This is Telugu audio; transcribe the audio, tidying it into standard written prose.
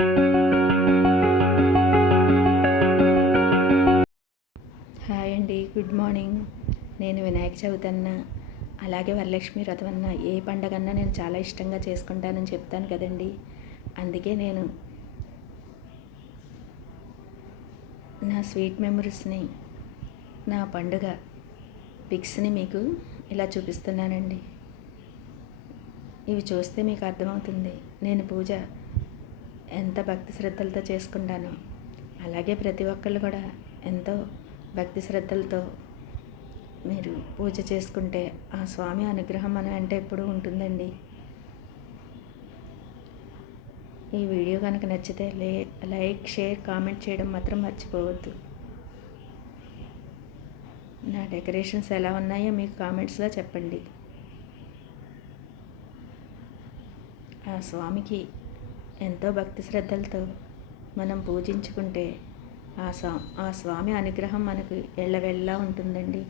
హాయ్ అండి, గుడ్ మార్నింగ్. నేను వినాయక చవితి అన్నా అలాగే వరలక్ష్మి వ్రతం అన్నా ఏ పండగన్నా నేను చాలా ఇష్టంగా చేసుకుంటానని చెప్తాను కదండి. అందుకే నేను నా స్వీట్ మెమరీస్ని, నా పండుగ పిక్స్ని మీకు ఇలా చూపిస్తున్నానండి. ఇవి చూస్తే మీకు అర్థమవుతుంది నేను పూజ ఎంత భక్తి శ్రద్ధలతో చేసుకుంటానో. అలాగే ప్రతి ఒక్కళ్ళు కూడా ఎంతో భక్తి శ్రద్ధలతో మీరు పూజ చేసుకుంటే ఆ స్వామి అనుగ్రహం మన వెంట ఎప్పుడూ ఉంటుందండి. ఈ వీడియో కనుక నచ్చితే లైక్, షేర్, కామెంట్ చేయడం మాత్రం మర్చిపోవద్దు. నా డెకరేషన్స్ ఎలా ఉన్నాయో మీకు కామెంట్స్లో చెప్పండి. ఆ స్వామికి ఎంతో భక్తి శ్రద్ధలతో మనం పూజించుకుంటే ఆ స్వామి అనుగ్రహం మనకు ఎల్లవెల్లా ఉంటుందండి.